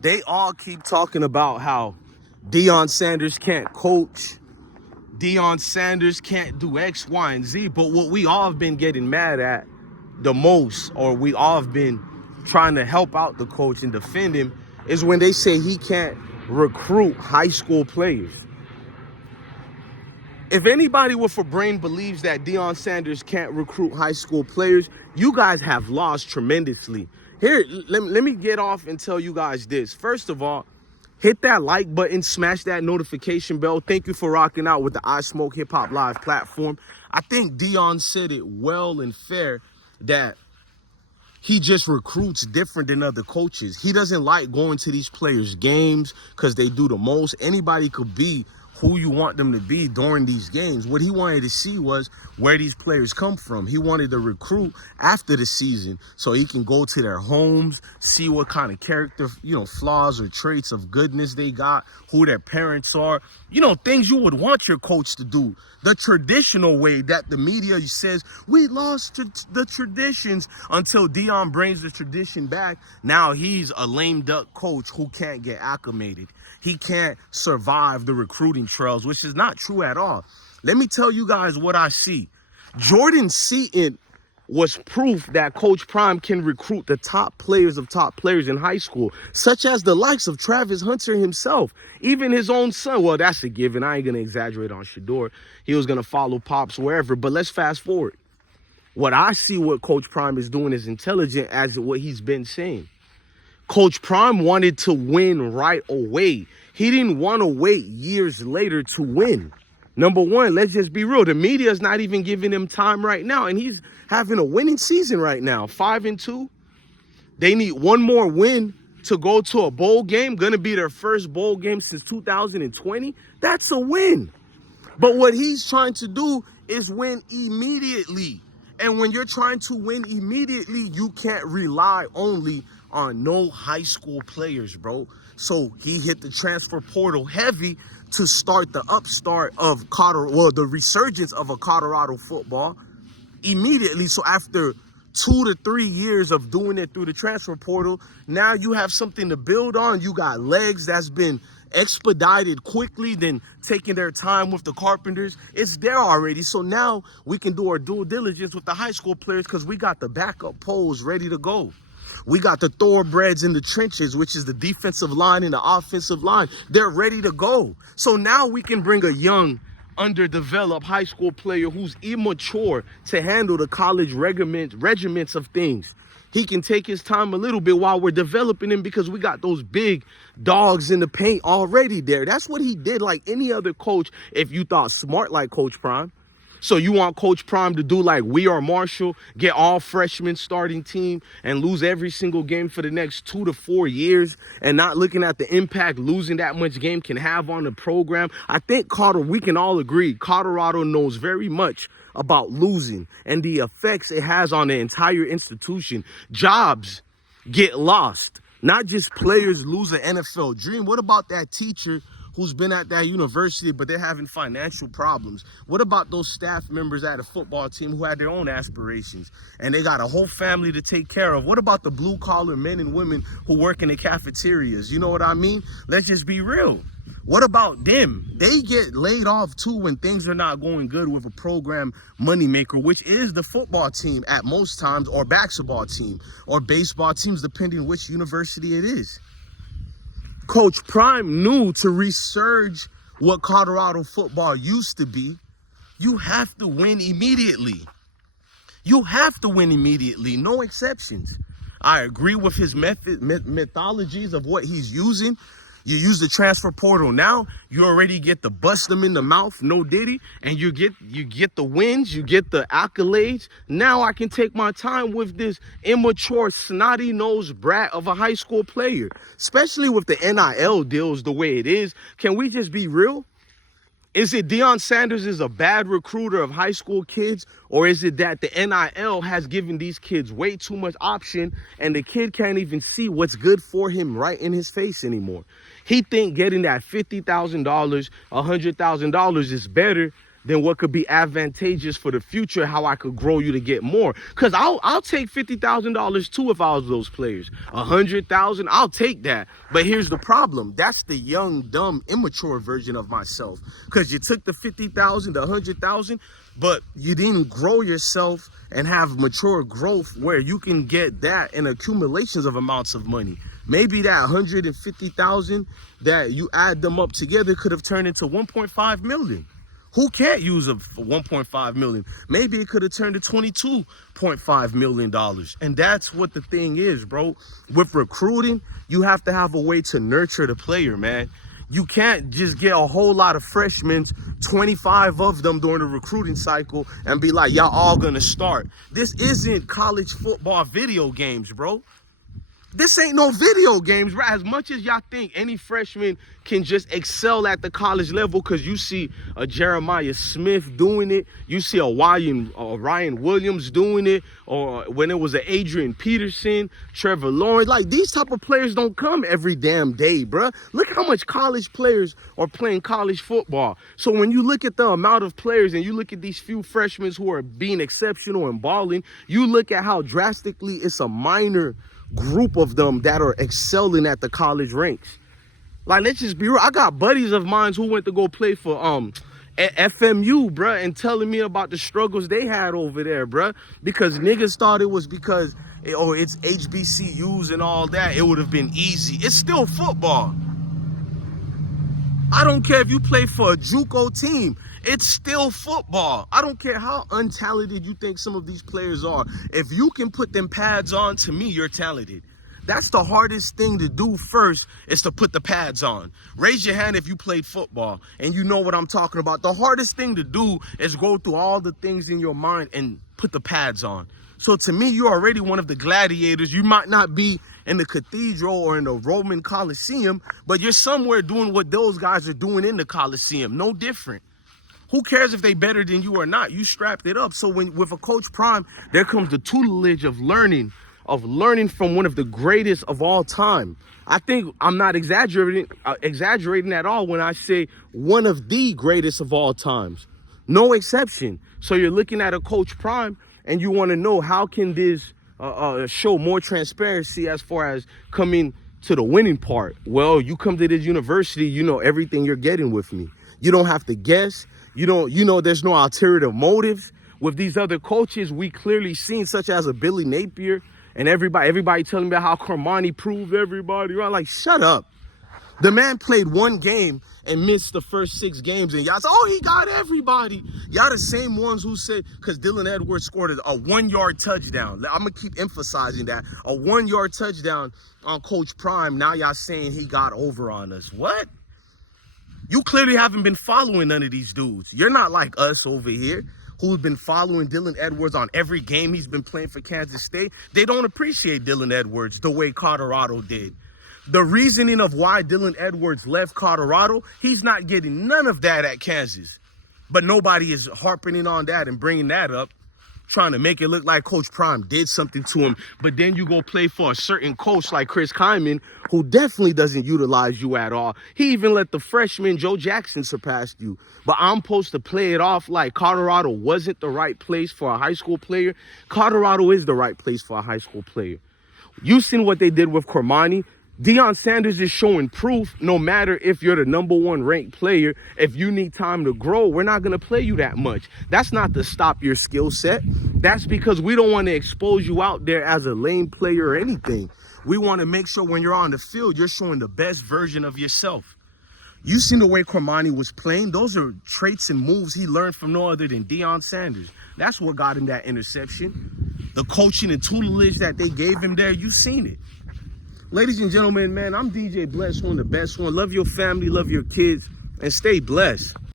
They all keep talking about how Deion Sanders can't coach. Deion Sanders can't do X, Y, and Z. But what we all have been getting mad at the most, or we all have been trying to help out the coach and defend him, is when they say he can't recruit high school players. If anybody with a brain believes that Deion Sanders can't recruit high school players, you guys have lost tremendously. Here, let me get off and tell you guys this. First of all, hit that like button, smash that notification bell. Thank you for rocking out with the I Smoke Hip Hop Live platform. I think Deion said it well and fair that he just recruits different than other coaches. He doesn't like going to these players' games because they do the most. Anybody could be who you want them to be during these games. What he wanted to see was where these players come from. He wanted to recruit after the season so he can go to their homes, see what kind of character, flaws or traits of goodness they got, who their parents are, things you would want your coach to do. The traditional way that the media says, we lost the traditions, until Deion brings the tradition back. Now he's a lame duck coach who can't get acclimated. He can't survive the recruiting trails, which is not true at all. Let me tell you guys what I see. Jordan Seaton was proof that Coach Prime can recruit the top players in high school, such as the likes of Travis Hunter himself, even his own son. Well, that's a given. I ain't going to exaggerate on Shador. He was going to follow Pops wherever, but let's fast forward. What I see what Coach Prime is doing is intelligent as what he's been saying. Coach Prime wanted to win right away. He didn't want to wait years later to win. Number one, let's just be real. The media is not even giving him time right now, and he's having a winning season right now, 5-2. They need one more win to go to a bowl game. Going to be their first bowl game since 2020. That's a win. But what he's trying to do is win immediately. And when you're trying to win immediately, you can't rely only on no high school players, bro. So he hit the transfer portal heavy to start the upstart of the resurgence of a Colorado football immediately. So after 2 to 3 years of doing it through the transfer portal, now you have something to build on. You got legs that's been expedited quickly, then taking their time with the Carpenters. It's there already. So now we can do our due diligence with the high school players because we got the backup poles ready to go. We got the thoroughbreds in the trenches, which is the defensive line and the offensive line. They're ready to go. So now we can bring a young, underdeveloped high school player who's immature to handle the college regiments of things. He can take his time a little bit while we're developing him because we got those big dogs in the paint already there. That's what he did like any other coach if you thought smart like Coach Prime. So you want Coach Prime to do like we are Marshall, get all freshmen starting team and lose every single game for the next 2 to 4 years and not looking at the impact losing that much game can have on the program. I think we can all agree Colorado knows very much about losing and the effects it has on the entire institution. Jobs get lost, not just players lose an NFL dream. What about that teacher who's been at that university, but they're having financial problems? What about those staff members at a football team who had their own aspirations and they got a whole family to take care of? What about the blue collar men and women who work in the cafeterias? You know what I mean? Let's just be real. What about them? They get laid off too when things are not going good with a program moneymaker, which is the football team at most times, or basketball team, or baseball teams, depending which university it is. Coach Prime knew to resurge what Colorado football used to be, you have to win immediately. You have to win immediately, no exceptions. I agree with his methodologies of what he's using. You use the transfer portal now, you already get to bust them in the mouth, no diddy, and you get the wins, you get the accolades. Now I can take my time with this immature, snotty-nosed brat of a high school player, especially with the NIL deals the way it is. Can we just be real? Is it Deion Sanders is a bad recruiter of high school kids, or is it that the NIL has given these kids way too much option and the kid can't even see what's good for him right in his face anymore? He think getting that $50,000, $100,000 is better then what could be advantageous for the future, how I could grow you to get more. Because I'll take $50,000 too if I was those players. 100,000, I'll take that. But here's the problem. That's the young, dumb, immature version of myself. Because you took the 50,000, the 100,000, but you didn't grow yourself and have mature growth where you can get that in accumulations of amounts of money. Maybe that 150,000 that you add them up together could have turned into 1.5 million. Who can't use a 1.5 million? Maybe it could have turned to $22.5 million. And that's what the thing is, bro. With recruiting, you have to have a way to nurture the player, man. You can't just get a whole lot of freshmen, 25 of them during the recruiting cycle, and be like, y'all all gonna start. This isn't college football video games, bro. This ain't no video games, right? As much as y'all think any freshman can just excel at the college level, because you see a Jeremiah Smith doing it, you see a Ryan Williams doing it, or when it was an Adrian Peterson, Trevor Lawrence. Like, these type of players don't come every damn day, bruh. Look how much college players are playing college football. So when you look at the amount of players and you look at these few freshmen who are being exceptional and balling, you look at how drastically it's a minor group of them that are excelling at the college ranks. Like, let's just be real. I got buddies of mine who went to go play for FMU, bruh, and telling me about the struggles they had over there, bruh, because niggas thought it was because it's HBCUs and all that, it would have been easy. It's still football. I don't care if you play for a JUCO team. It's still football. I don't care how untalented you think some of these players are. If you can put them pads on, to me, you're talented. That's the hardest thing to do first, is to put the pads on. Raise your hand if you played football and you know what I'm talking about. The hardest thing to do is go through all the things in your mind and put the pads on. So to me, you're already one of the gladiators. You might not be in the cathedral or in the Roman Coliseum, but you're somewhere doing what those guys are doing in the Coliseum. No different. Who cares if they better than you or not? You strapped it up. So with a Coach Prime, there comes the tutelage of learning from one of the greatest of all time. I think I'm not exaggerating at all when I say one of the greatest of all times. No exception. So you're looking at a Coach Prime and you want to know, how can this show more transparency as far as coming to the winning part? Well, you come to this university, you know everything you're getting with me. You don't have to guess. You know there's no ulterior motives. With these other coaches, we clearly seen, such as a Billy Napier, and everybody telling me about how Carmani proved everybody wrong. Like, shut up. The man played one game and missed the first 6 games, and y'all said, oh, he got everybody. Y'all the same ones who said, because Dylan Edwards scored a 1-yard touchdown. I'm going to keep emphasizing that. A 1-yard touchdown on Coach Prime. Now y'all saying he got over on us. What? You clearly haven't been following none of these dudes. You're not like us over here, who've been following Dylan Edwards on every game he's been playing for Kansas State. They don't appreciate Dylan Edwards the way Colorado did. The reasoning of why Dylan Edwards left Colorado, he's not getting none of that at Kansas. But nobody is harping on that and bringing that up, trying to make it look like Coach Prime did something to him. But then you go play for a certain coach like Chris Kyman, who definitely doesn't utilize you at all. He even let the freshman Joe Jackson surpass you. But I'm supposed to play it off like Colorado wasn't the right place for a high school player. Colorado is the right place for a high school player. You seen what they did with Carmani. Deion Sanders is showing proof, no matter if you're the #1 ranked player, if you need time to grow, we're not going to play you that much. That's not to stop your skill set. That's because we don't want to expose you out there as a lame player or anything. We want to make sure when you're on the field, you're showing the best version of yourself. You seen the way Carmani was playing? Those are traits and moves he learned from no other than Deion Sanders. That's what got him that interception. The coaching and tutelage that they gave him there, you seen it. Ladies and gentlemen, man, I'm DJ Bless, one of the best one. Love your family, love your kids, and stay blessed.